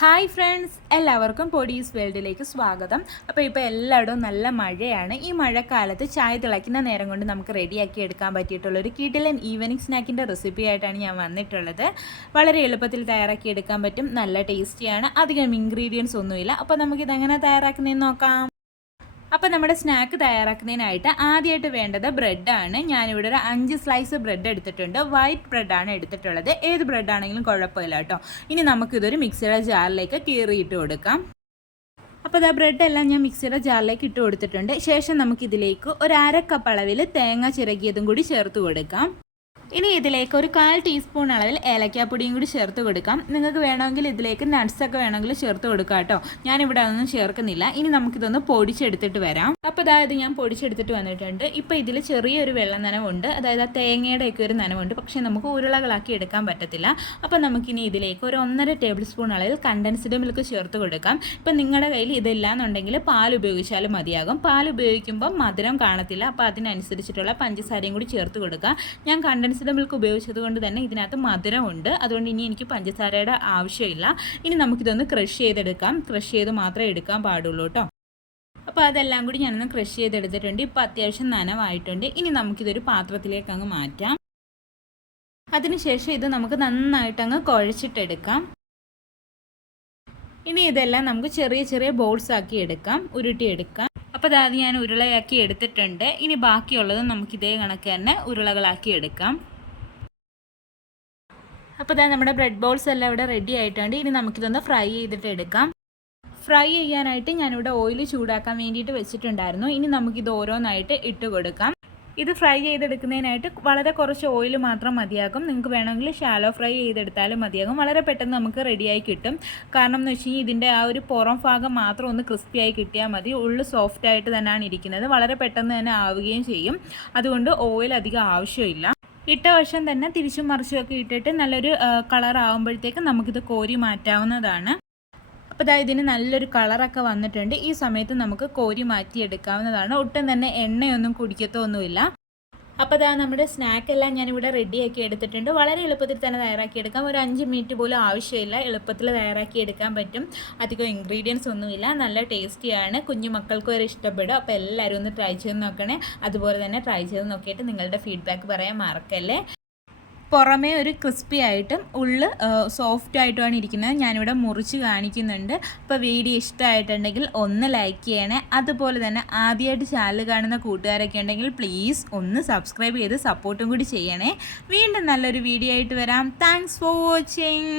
Hi friends, എല്ലാവർക്കും പൊടീസ് വേൾഡിലേക്ക് സ്വാഗതം. അപ്പോൾ ഇപ്പോൾ എല്ലായിടവും നല്ല മഴയാണ്. ഈ മഴക്കാലത്ത് ചായ തിളയ്ക്കുന്ന നേരം കൊണ്ട് നമുക്ക് റെഡിയാക്കി എടുക്കാൻ പറ്റിയിട്ടുള്ളൊരു കിടിലൻ ഈവനിങ് സ്നാക്കിൻ്റെ റെസിപ്പി ആയിട്ടാണ് ഞാൻ വന്നിട്ടുള്ളത്. വളരെ എളുപ്പത്തിൽ തയ്യാറാക്കി എടുക്കാൻ പറ്റും, നല്ല ടേസ്റ്റിയാണ്, അധികം ഇൻഗ്രീഡിയൻസ് ഒന്നുമില്ല. അപ്പോൾ നമുക്കിതെങ്ങനെ തയ്യാറാക്കുന്നതെന്ന് നോക്കാം. അപ്പോൾ നമ്മുടെ സ്നാക്ക് തയ്യാറാക്കുന്നതിനായിട്ട് ആദ്യമായിട്ട് വേണ്ടത് ബ്രെഡാണ്. ഞാനിവിടെ ഒരു 5 സ്ലൈസ് ബ്രെഡ് എടുത്തിട്ടുണ്ട്. വൈറ്റ് ബ്രെഡാണ് എടുത്തിട്ടുള്ളത്. ഏത് ബ്രെഡാണെങ്കിലും കുഴപ്പമില്ല കേട്ടോ. ഇനി നമുക്കിതൊരു മിക്സിയുടെ ജാറിലേക്ക് കീറിയിട്ട് കൊടുക്കാം. അപ്പോൾ ഇതാ ബ്രെഡെല്ലാം ഞാൻ മിക്സിയുടെ ജാറിലേക്ക് ഇട്ട് കൊടുത്തിട്ടുണ്ട്. ശേഷം നമുക്കിതിലേക്ക് ഒരു 1/2 കപ്പ് അളവിൽ തേങ്ങ ചിരകിയതും കൂടി ചേർത്ത് കൊടുക്കാം. ഇനി ഇതിലേക്ക് ഒരു 1/4 ടീസ്പൂൺ അളവിൽ ഏലക്കാപ്പൊടിയും കൂടി ചേർത്ത് കൊടുക്കാം. നിങ്ങൾക്ക് വേണമെങ്കിൽ ഇതിലേക്ക് നട്ട്സൊക്കെ വേണമെങ്കിൽ ചേർത്ത് കൊടുക്കാം കേട്ടോ. ഞാനിവിടെ അതൊന്നും ചേർക്കുന്നില്ല. ഇനി നമുക്കിതൊന്ന് പൊടിച്ചെടുത്തിട്ട് വരാം. അപ്പോൾ അതായത് ഞാൻ പൊടിച്ചെടുത്തിട്ട് വന്നിട്ടുണ്ട്. ഇപ്പോൾ ഇതിൽ ചെറിയൊരു വെള്ള നനവുണ്ട്, അതായത് ആ തേങ്ങയുടെയൊക്കെ ഒരു നനവുണ്ട്. പക്ഷേ നമുക്ക് ഉരുളകളാക്കി എടുക്കാൻ പറ്റത്തില്ല. അപ്പോൾ നമുക്കിനി ഇതിലേക്ക് ഒരു 1.5 ടേബിൾ സ്പൂൺ അളവിൽ കണ്ടൻസ്ഡ് മിൽക്ക് ചേർത്ത് കൊടുക്കാം. ഇപ്പം നിങ്ങളുടെ കയ്യിൽ ഇതില്ലാന്നുണ്ടെങ്കിൽ പാൽ ഉപയോഗിച്ചാലും മതിയാകും. പാൽ ഉപയോഗിക്കുമ്പോൾ മധുരം കാണത്തില്ല, അപ്പോൾ അതിനനുസരിച്ചിട്ടുള്ള പഞ്ചസാരയും കൂടി ചേർത്ത് കൊടുക്കാം. ഞാൻ കണ്ടൻസ്ഡ് മിൽക്ക് ഉപയോഗിച്ചത് കൊണ്ട് തന്നെ ഇതിനകത്ത് മധുരമുണ്ട്, അതുകൊണ്ട് ഇനി എനിക്ക് പഞ്ചസാരയുടെ ആവശ്യമില്ല. ഇനി നമുക്കിതൊന്ന് ക്രഷ് ചെയ്തെടുക്കാം. ക്രഷ് ചെയ്ത് മാത്രമേ എടുക്കാൻ പാടുള്ളൂ കേട്ടോ. അപ്പോൾ അതെല്ലാം കൂടി ഞാനൊന്ന് ക്രഷ് ചെയ്തെടുത്തിട്ടുണ്ട്. ഇപ്പോൾ അത്യാവശ്യം നനവായിട്ടുണ്ട്. ഇനി നമുക്കിതൊരു പാത്രത്തിലേക്ക് അങ്ങ് മാറ്റാം. അതിനുശേഷം ഇത് നമുക്ക് നന്നായിട്ട് അങ്ങ് കുഴച്ചിട്ടെടുക്കാം. ഇനി ഇതെല്ലാം നമുക്ക് ചെറിയ ചെറിയ ബോൾസ് ആക്കി എടുക്കാം, ഉരുട്ടിയെടുക്കാം. അപ്പോൾ അതായത് ഞാൻ ഉരുളയാക്കി എടുത്തിട്ടുണ്ട്. ഇനി ബാക്കിയുള്ളത് നമുക്ക് ഇതേ കണക്ക് തന്നെ ഉരുളകളാക്കി എടുക്കാം. അപ്പോൾ ഇതാ നമ്മുടെ ബ്രെഡ് ബോൾസ് എല്ലാം ഇവിടെ റെഡി ആയിട്ടുണ്ട്. ഇനി നമുക്കിതൊന്ന് ഫ്രൈ ചെയ്തിട്ട് എടുക്കാം. ഫ്രൈ ചെയ്യാനായിട്ട് ഞാനിവിടെ ഓയിൽ ചൂടാക്കാൻ വേണ്ടിയിട്ട് വെച്ചിട്ടുണ്ടായിരുന്നു. ഇനി നമുക്കിത് ഓരോന്നായിട്ട് ഇട്ട് കൊടുക്കാം. ഇത് ഫ്രൈ ചെയ്തെടുക്കുന്നതിനായിട്ട് വളരെ കുറച്ച് ഓയിൽ മാത്രം മതിയാകും. നിങ്ങൾക്ക് വേണമെങ്കിൽ ഷാലോ ഫ്രൈ ചെയ്തെടുത്താലും മതിയാകും. വളരെ പെട്ടെന്ന് നമുക്ക് റെഡിയായി കിട്ടും. കാരണം എന്ന് വെച്ച് കഴിഞ്ഞാൽ ഇതിൻ്റെ ആ ഒരു പുറം ഭാഗം മാത്രം ഒന്ന് ക്രിസ്പിയായി കിട്ടിയാൽ മതി. ഉള്ളു സോഫ്റ്റായിട്ട് തന്നെയാണ് ഇരിക്കുന്നത്. വളരെ പെട്ടെന്ന് തന്നെ ആവുകയും ചെയ്യും. അതുകൊണ്ട് ഓയിൽ അധികം ആവശ്യമില്ല. ഇട്ട വശം തന്നെ തിരിച്ചും മറിച്ചുമൊക്കെ ഇട്ടിട്ട് നല്ലൊരു കളർ ആകുമ്പോഴത്തേക്ക് നമുക്കിത് കോരി മാറ്റാവുന്നതാണ്. അപ്പോൾ ഇതാ ഇതിന് നല്ലൊരു കളറൊക്കെ വന്നിട്ടുണ്ട്. ഈ സമയത്ത് നമുക്ക് കോരി മാറ്റിയെടുക്കാവുന്നതാണ്. ഒട്ടും തന്നെ എണ്ണയൊന്നും കുടിക്കത്തൊന്നുമില്ല. അപ്പോൾ ഇതാ നമ്മുടെ സ്നാക്കെല്ലാം ഞാനിവിടെ റെഡിയാക്കി എടുത്തിട്ടുണ്ട്. വളരെ എളുപ്പത്തിൽ തന്നെ തയ്യാറാക്കിയെടുക്കാം. ഒരു 5 മിനിറ്റ് പോലും ആവശ്യമില്ല. എളുപ്പത്തിൽ തയ്യാറാക്കിയെടുക്കാൻ പറ്റും. അധികം ഇൻഗ്രീഡിയൻസ് ഒന്നുമില്ല. നല്ല ടേസ്റ്റിയാണ്. കുഞ്ഞു മക്കൾക്ക് വരെ ഇഷ്ടപ്പെടും. അപ്പോൾ എല്ലാവരും ഒന്ന് ട്രൈ ചെയ്ത് നോക്കണേ. അതുപോലെ തന്നെ ട്രൈ ചെയ്ത് നോക്കിയിട്ട് നിങ്ങളുടെ ഫീഡ്ബാക്ക് പറയാൻ മറക്കല്ലേ. പുറമേ ഒരു ക്രിസ്പി ആയിട്ടും ഉള്ളു സോഫ്റ്റ് ആയിട്ടുമാണ് ഇരിക്കുന്നത്. ഞാനിവിടെ മുറിച്ച് കാണിക്കുന്നുണ്ട്. അപ്പോൾ വീഡിയോ ഇഷ്ടമായിട്ടുണ്ടെങ്കിൽ ഒന്ന് ലൈക്ക് ചെയ്യണേ. അതുപോലെ തന്നെ ആദ്യമായിട്ട് ചാനൽ കാണുന്ന കൂട്ടുകാരൊക്കെ ഉണ്ടെങ്കിൽ പ്ലീസ് ഒന്ന് സബ്സ്ക്രൈബ് ചെയ്ത് സപ്പോർട്ടും കൂടി ചെയ്യണേ. വീണ്ടും നല്ലൊരു വീഡിയോ ആയിട്ട് വരാം. Thanks for watching.